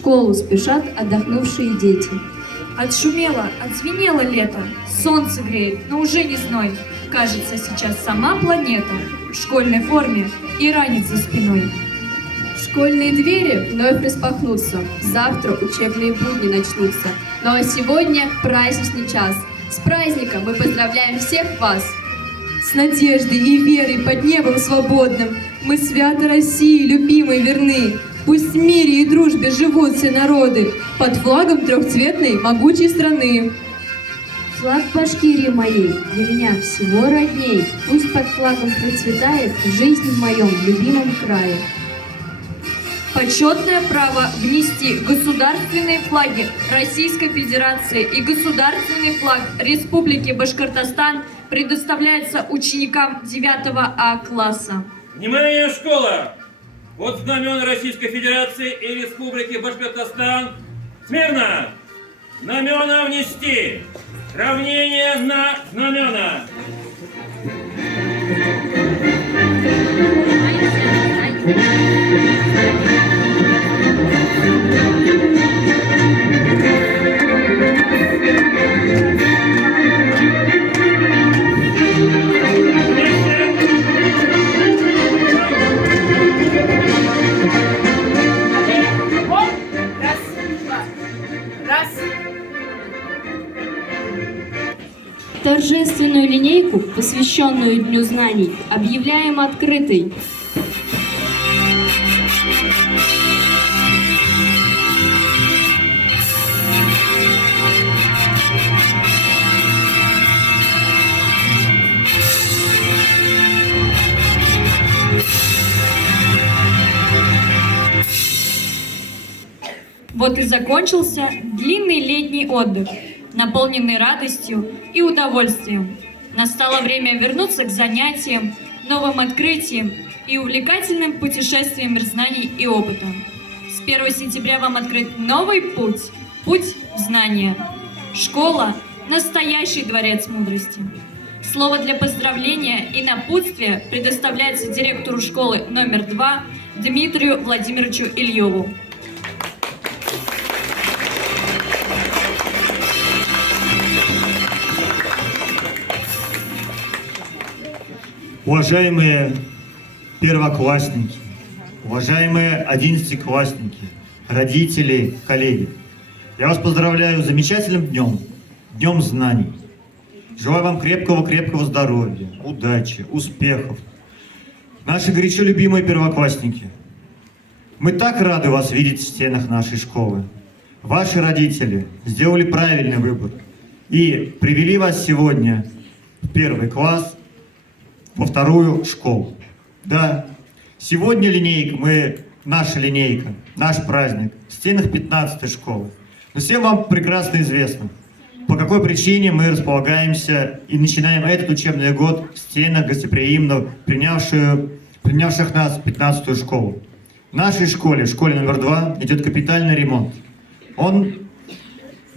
школу спешат отдохнувшие дети. Отшумело, отзвенело лето, солнце греет, но уже не зной. Кажется, сейчас сама планета в школьной форме и ранит за спиной. Школьные двери вновь распахнутся, завтра учебные будни начнутся. Ну а сегодня праздничный час. С праздником мы поздравляем всех вас! С надеждой и верой под небом свободным мы свято России любимой верны. Пусть в мире и дружбе живут все народы под флагом трехцветной могучей страны. Флаг Башкирии моей для меня всего родней. Пусть под флагом процветает жизнь в моем любимом крае. Почетное право внести государственные флаги Российской Федерации и государственный флаг Республики Башкортостан предоставляется ученикам 9 А класса. Внимание, школа! Вот знамена Российской Федерации и Республики Башкортостан. Смирно! Знамена внести! Равнение на знамена! Торжественную линейку, посвященную Дню знаний, объявляем открытой. Вот и закончился длинный летний отдых, наполненный радостью и удовольствием. Настало время вернуться к занятиям, новым открытиям и увлекательным путешествиям знаний и опыта. С 1 сентября вам открыт новый путь – путь в знания. Школа – настоящий дворец мудрости. Слово для поздравления и напутствия предоставляется директору школы номер 2 Дмитрию Владимировичу Ильеву. Уважаемые первоклассники, уважаемые одиннадцатиклассники, родители, коллеги, я вас поздравляю с замечательным днем, Днем знаний. Желаю вам крепкого здоровья, удачи, успехов. Наши горячо любимые первоклассники, мы так рады вас видеть в стенах нашей школы. Ваши родители сделали правильный выбор и привели вас сегодня в 1 класс, во 2 школу. Да, сегодня наша линейка, наш праздник в стенах 15 школы. Но всем вам прекрасно известно, по какой причине мы располагаемся и начинаем этот учебный год в стенах гостеприимно принявших нас в 15 школу. В нашей школе номер 2, идет капитальный ремонт.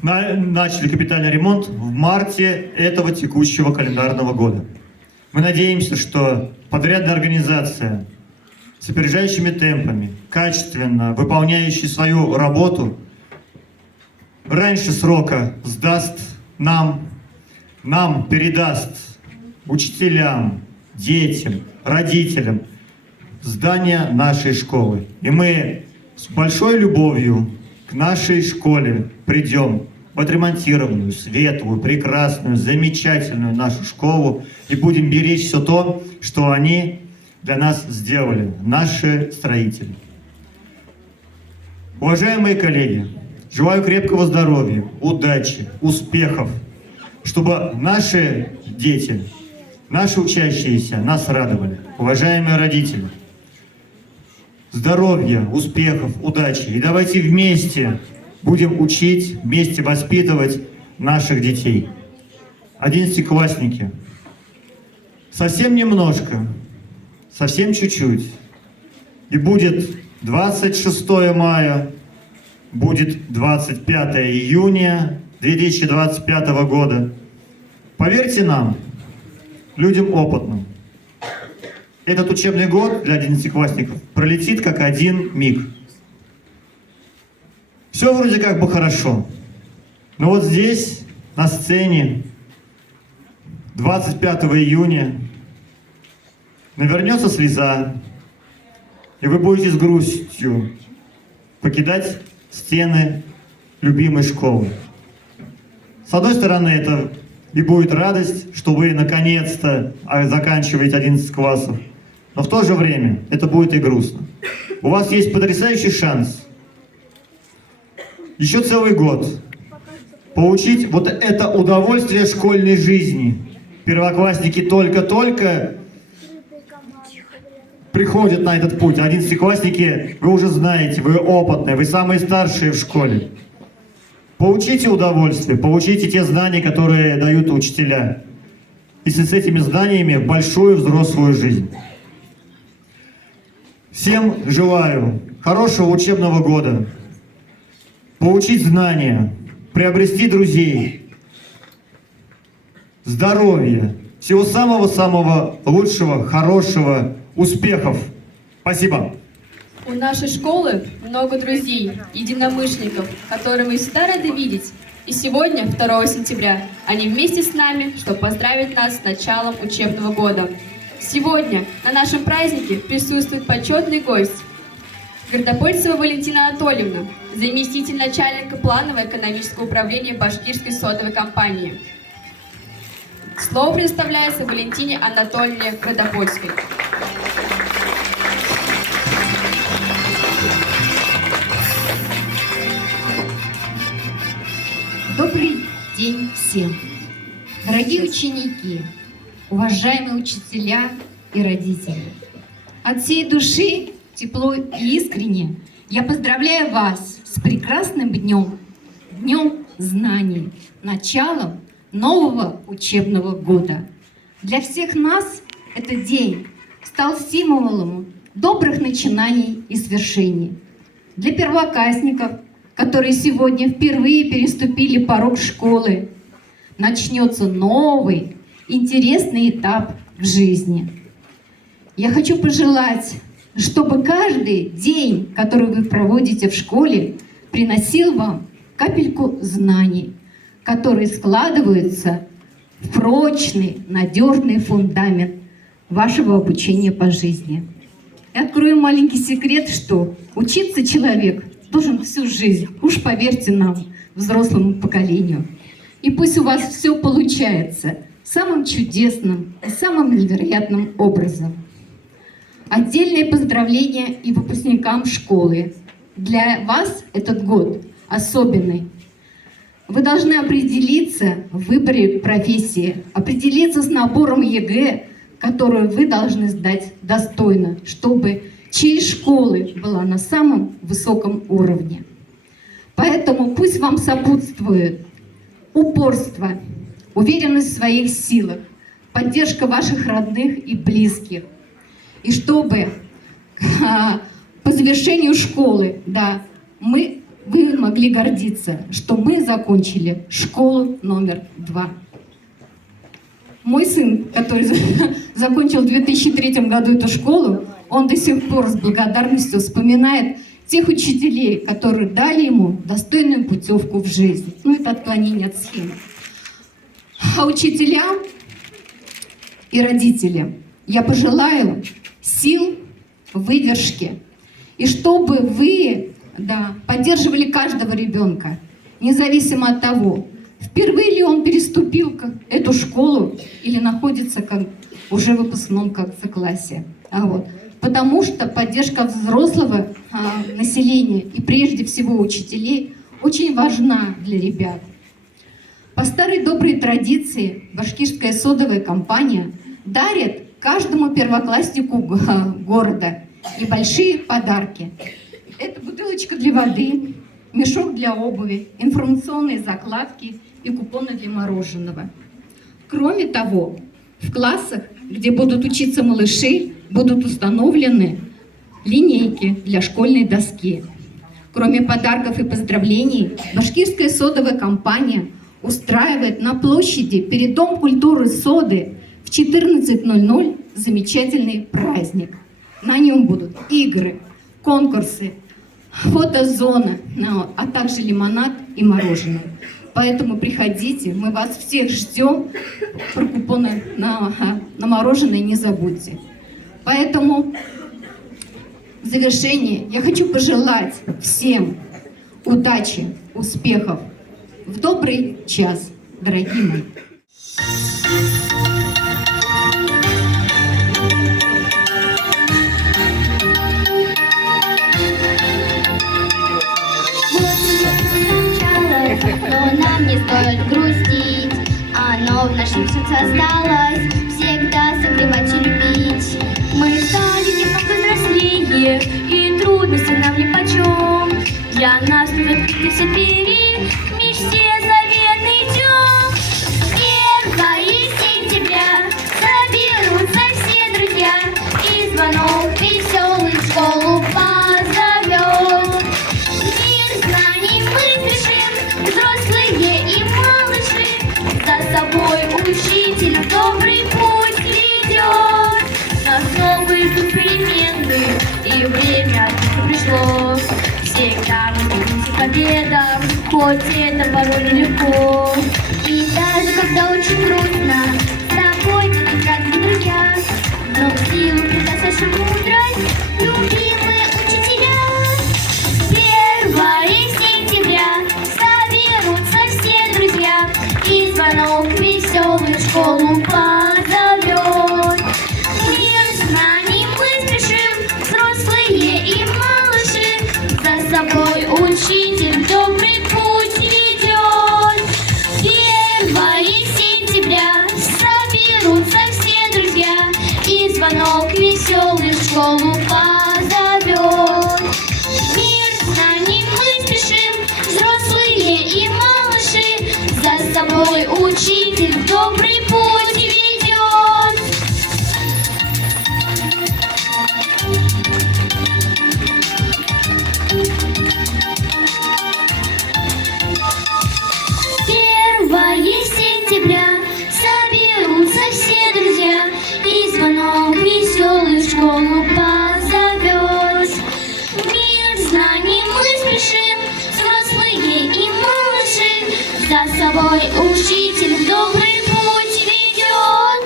Начали капитальный ремонт в марте этого текущего календарного года. Мы надеемся, что подрядная организация с опережающими темпами, качественно выполняющая свою работу, раньше срока сдаст нам передаст учителям, детям, родителям здание нашей школы. И мы с большой любовью к нашей школе придем в отремонтированную, светлую, прекрасную, замечательную нашу школу и будем беречь все то, что они для нас сделали, наши строители. Уважаемые коллеги, желаю крепкого здоровья, удачи, успехов, чтобы наши дети, наши учащиеся нас радовали. Уважаемые родители, здоровья, успехов, удачи. И давайте вместе будем учить, вместе воспитывать наших детей. Одиннадцатиклассники, совсем немножко, совсем чуть-чуть. И будет 26 мая, будет 25 июня 2025 года. Поверьте нам, людям опытным, этот учебный год для одиннадцатиклассников пролетит как один миг. Все вроде как бы хорошо. Но вот здесь, на сцене, 25 июня, навернется слеза, и вы будете с грустью покидать стены любимой школы. С одной стороны, это и будет радость, что вы наконец-то заканчиваете 11 классов, но в то же время это будет и грустно. У вас есть потрясающий шанс еще целый год получить вот это удовольствие школьной жизни. Первоклассники только-только приходят на этот путь. 11-классники, вы уже знаете, вы опытные, вы самые старшие в школе. Получите удовольствие, получите те знания, которые дают учителя. И с этими знаниями в большую взрослую жизнь. Всем желаю хорошего учебного года, получить знания, приобрести друзей, здоровья, всего самого-самого лучшего, хорошего, успехов. Спасибо. У нашей школы много друзей, единомышленников, которые мы всегда рады видеть. И сегодня, 2 сентября, они вместе с нами, чтобы поздравить нас с началом учебного года. Сегодня на нашем празднике присутствует почетный гость Гордопольцева Валентина Анатольевна, заместитель начальника планово-экономического управления Башкирской содовой компании. Слово предоставляется Валентине Анатольевне Гордопольской. Добрый день всем! Дорогие ученики, уважаемые учителя и родители! От всей души, тепло и искренне я поздравляю вас с прекрасным днем, Днем знаний, началом нового учебного года. Для всех нас этот день стал символом добрых начинаний и свершений. Для первоклассников, которые сегодня впервые переступили порог школы, начнется новый, интересный этап в жизни. Я хочу пожелать, чтобы каждый день, который вы проводите в школе, приносил вам капельку знаний, которые складываются в прочный, надежный фундамент вашего обучения по жизни. И открою маленький секрет, что учиться человек должен всю жизнь, уж поверьте нам, взрослому поколению. И пусть у вас все получается самым чудесным и самым невероятным образом. Отдельное поздравление и выпускникам школы. Для вас этот год особенный. Вы должны определиться в выборе профессии, определиться с набором ЕГЭ, которую вы должны сдать достойно, чтобы часть школы была на самом высоком уровне. Поэтому пусть вам сопутствует упорство, уверенность в своих силах, поддержка ваших родных и близких. И чтобы по завершению школы, вы могли гордиться, что мы закончили школу номер 2. Мой сын, который закончил в 2003 году эту школу, он до сих пор с благодарностью вспоминает тех учителей, которые дали ему достойную путевку в жизнь. Это отклонение от схемы. А учителям и родителям я пожелаю сил, выдержки, и чтобы вы поддерживали каждого ребенка, независимо от того, впервые ли он переступил эту школу или находится уже в выпускном классе. Потому что поддержка взрослого населения и прежде всего учителей очень важна для ребят. По старой доброй традиции Башкирская содовая компания дарит каждому первокласснику города небольшие подарки. Это бутылочка для воды, мешок для обуви, информационные закладки и купоны для мороженого. Кроме того, в классах, где будут учиться малыши, будут установлены линейки для школьной доски. Кроме подарков и поздравлений, Башкирская содовая компания устраивает на площади перед Домом культуры соды в 14:00 замечательный праздник. На нем будут игры, конкурсы, фотозона, а также лимонад и мороженое. Поэтому приходите, мы вас всех ждем. Про купоны на мороженое не забудьте. Поэтому в завершение я хочу пожелать всем удачи, успехов в добрый час, дорогие мои. Но нам не стоит грустить, оно в нашем сердце осталось, всегда согревать и любить. Мы стали немного взрослее, и трудности нам нипочем. Для нас тут открыты все двери, к мечте заветной идем. 1 сентября соберутся все друзья, и звонок веселый в школу позовет. Мир знаний мы спешим, взрослые и малыши, за собой учитель в добрый путь ведет. Нас новые ждут перемены, и время только пришло. Всегда мы стремимся к победам, хоть это порой нелегко. И даже когда очень трудно, с тобой будут разные друзья, но в силу придаст нашу мудрость любимые учителя. 1 сентября соберутся все друзья, и звонок веселый в школу позовет. Мир знаний мы спешим, взрослые и малыши, за собой учитель в добрый путь ведет. 1 сентября соберутся все друзья, и звонок веселый в школу позовет. Мир знаний мы спешим, взрослые и малыши, за собой учитель в добрый путь ведет. 1 сентября соберутся все друзья, и звонок веселый в школу позовет. Мир знаний мы спешим, взрослые и малыши, за собой учитель в добрый путь ведет.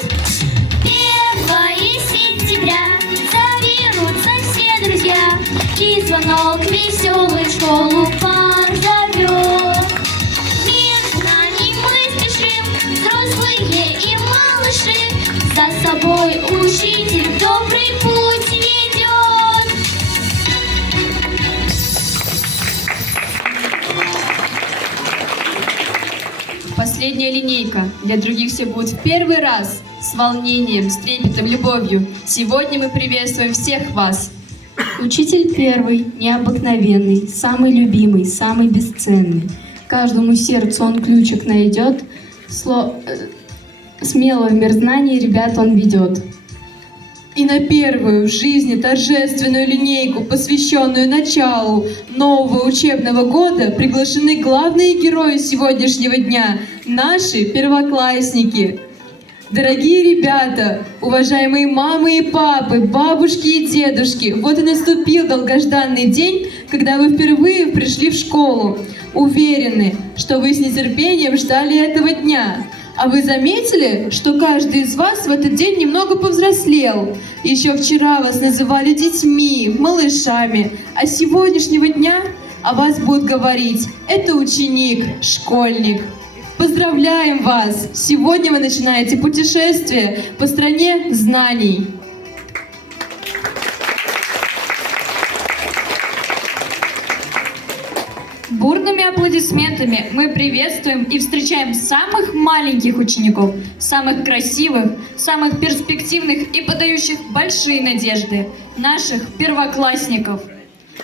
1 сентября соберутся все друзья, и звонок веселый в школу позовет. Мир знаний мы спешим, взрослые и малыши, за собой учитель в добрый путь ведет. Последняя линейка. Для других все будет в первый раз. С волнением, с трепетом, любовью. Сегодня мы приветствуем всех вас. Учитель первый, необыкновенный, самый любимый, самый бесценный. Каждому сердцу он ключик найдет, смело в мир знаний ребят он ведет. И на первую в жизни торжественную линейку, посвященную началу нового учебного года, приглашены главные герои сегодняшнего дня – наши первоклассники. Дорогие ребята, уважаемые мамы и папы, бабушки и дедушки, вот и наступил долгожданный день, когда вы впервые пришли в школу. Уверены, что вы с нетерпением ждали этого дня. А вы заметили, что каждый из вас в этот день немного повзрослел? Еще вчера вас называли детьми, малышами, а с сегодняшнего дня о вас будут говорить «это ученик, школьник». Поздравляем вас! Сегодня вы начинаете путешествие по стране знаний. Бурными аплодисментами мы приветствуем и встречаем самых маленьких учеников, самых красивых, самых перспективных и подающих большие надежды, наших первоклассников,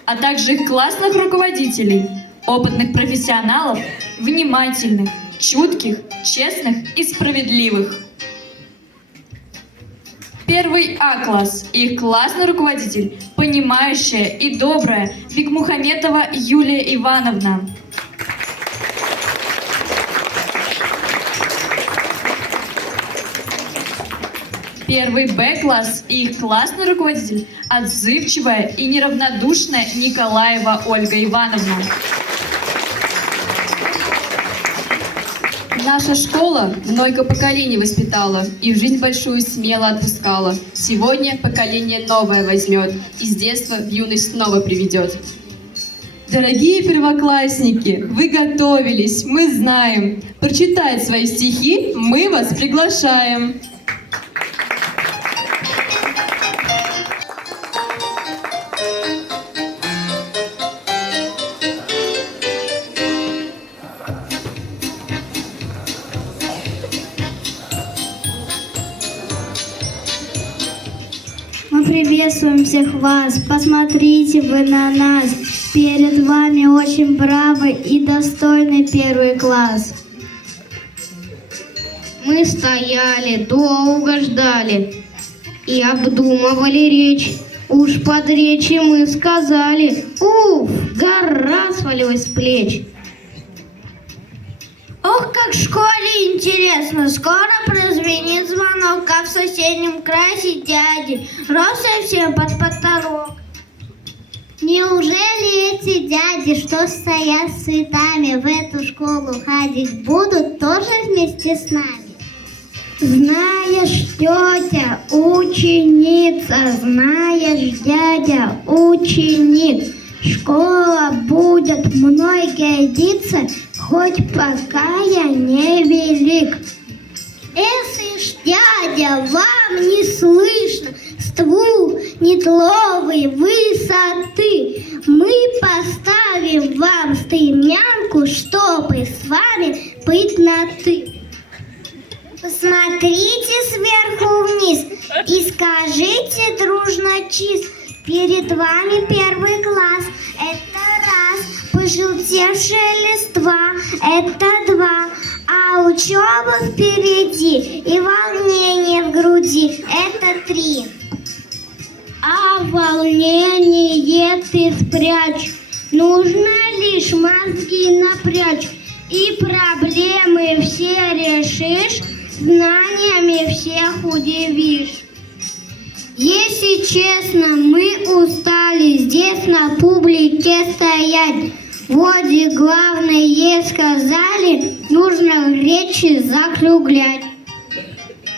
а также их классных руководителей, опытных профессионалов, внимательных, чутких, честных и справедливых. Первый А-класс и их классный руководитель, понимающая и добрая Бекмухаметова Юлия Ивановна. Первый Б-класс и их классный руководитель отзывчивая и неравнодушная Николаева Ольга Ивановна. Наша школа много поколений воспитала и в жизнь большую смело отпускала. Сегодня поколение новое возьмет и с детства в юность снова приведет. Дорогие первоклассники, вы готовились, мы знаем. Прочитать свои стихи мы вас приглашаем. Мы приветствуем всех вас, посмотрите вы на нас. Перед вами очень бравый и достойный первый класс. Мы стояли, долго ждали и обдумывали речь. Уж под речи мы сказали: уф, гора свалилась с плеч. Ох, как в школе интересно, скоро прозвенит звонок, а в соседнем классе дяди рос совсем под потолок. Неужели эти дяди, что стоят с цветами, в эту школу ходить будут тоже вместе с нами? Знаешь, тетя, ученица, знаешь, дядя, ученик, школа будет мной гордиться, хоть пока я не велик. Если ж, дядя, вам не слышно ствол нетловой высоты, мы поставим вам стремянку, чтобы с вами быть на «ты». Посмотрите сверху вниз и скажите дружно чиз. Перед вами первый класс, это раз, пожелтевшая листва, это два, а учеба впереди и волнение в груди, это три. А волнение ты спрячь, нужно лишь мозги напрячь, и проблемы все решишь, знаниями всех удивишь. Если честно, мы устали здесь на публике стоять. Вроде главное сказали, нужно речи закруглять.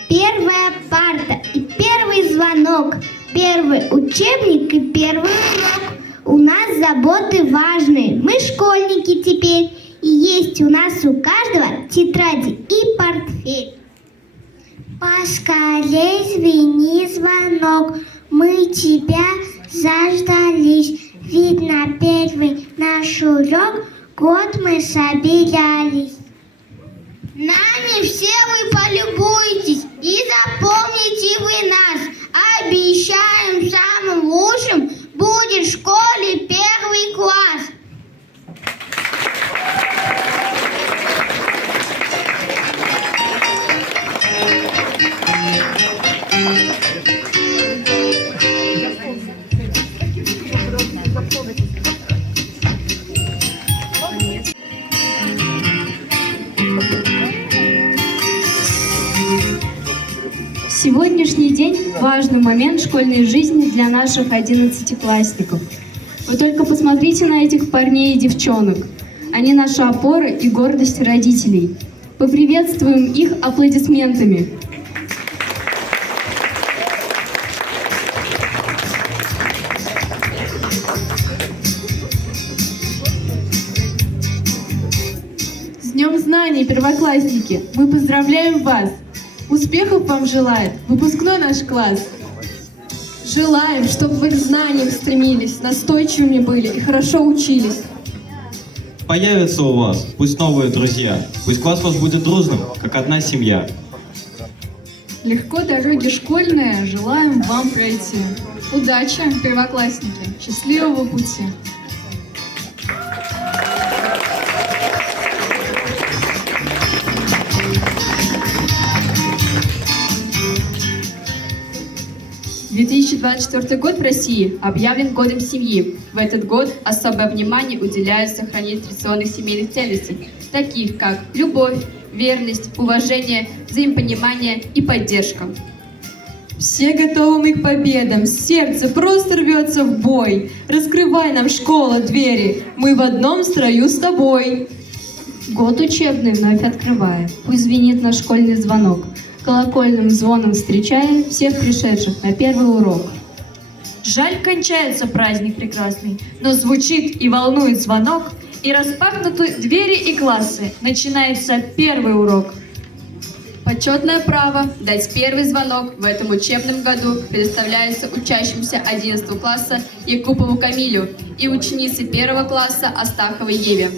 Первая парта и первый звонок, первый учебник и первый урок. У нас заботы важные, мы школьники теперь, и есть у нас у каждого тетради и портфель. Поскорей звени звонок, мы тебя заждались. Ведь на первый наш урок год мы собирались. Нами все вы полюбуетесь и запомните вы нас. Обещаем, самым лучшим будет в школе первый класс. Сегодняшний день – важный момент школьной жизни для наших 11-классников. Вы только посмотрите на этих парней и девчонок. Они наша опора и гордость родителей. Поприветствуем их аплодисментами. С Днем знаний, первоклассники! Мы поздравляем вас! Успехов вам желает выпускной наш класс! Желаем, чтобы вы к знаниям стремились, настойчивыми были и хорошо учились. Появятся у вас, пусть новые друзья, пусть класс ваш будет дружным, как одна семья. Легко дороги школьные желаем вам пройти. Удачи, первоклассники! Счастливого пути! – 2024 год в России объявлен годом семьи. В этот год особое внимание уделяется сохранению традиционных семейных ценностей, таких как любовь, верность, уважение, взаимопонимание и поддержка. Все готовы мы к победам, сердце просто рвется в бой. Раскрывай нам, школа, двери, мы в одном строю с тобой. Год учебный вновь открывая, пусть звенит наш школьный звонок, колокольным звоном встречая всех пришедших на первый урок. Жаль, кончается праздник прекрасный, но звучит и волнует звонок, и распахнуты двери и классы. Начинается первый урок. Почетное право дать первый звонок в этом учебном году предоставляется учащимся 11 класса Якупову Камилю и ученице 1 класса Астаховой Еве.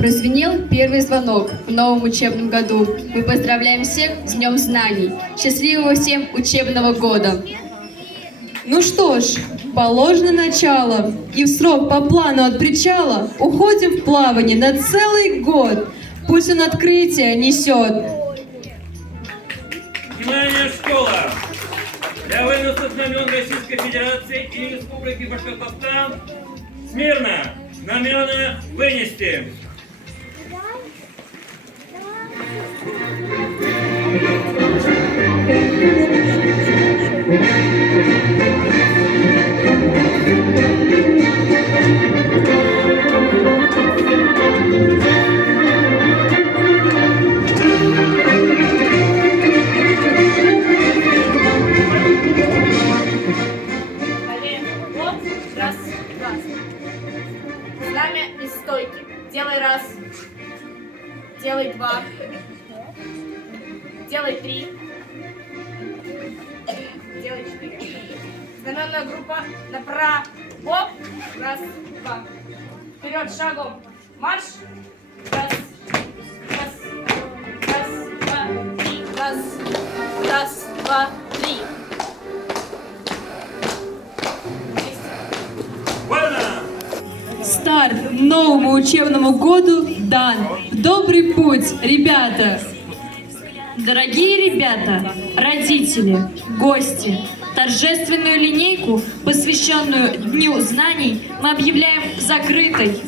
Прозвенел первый звонок в новом учебном году. Мы поздравляем всех с Днем Знаний. Счастливого всем учебного года! Ну что ж, положено начало, и в срок по плану от причала уходим в плавание на целый год. Пусть он открытие несет. Внимание, школа! Для выноса знамен Российской Федерации и Республики Башкортостан смирно знамена вынести. Раз, раз. Знамя из стойки. Делай раз. Делай два. Делай три. Делай четыре. Знаменная группа направо. Раз, два. Вперед шагом. Марш. Раз. Раз. Раз, два, три. Раз. Раз, два, три. Старт новому учебному году дан. В добрый путь, ребята! Дорогие ребята, родители, гости, торжественную линейку, посвященную Дню знаний, мы объявляем закрытой.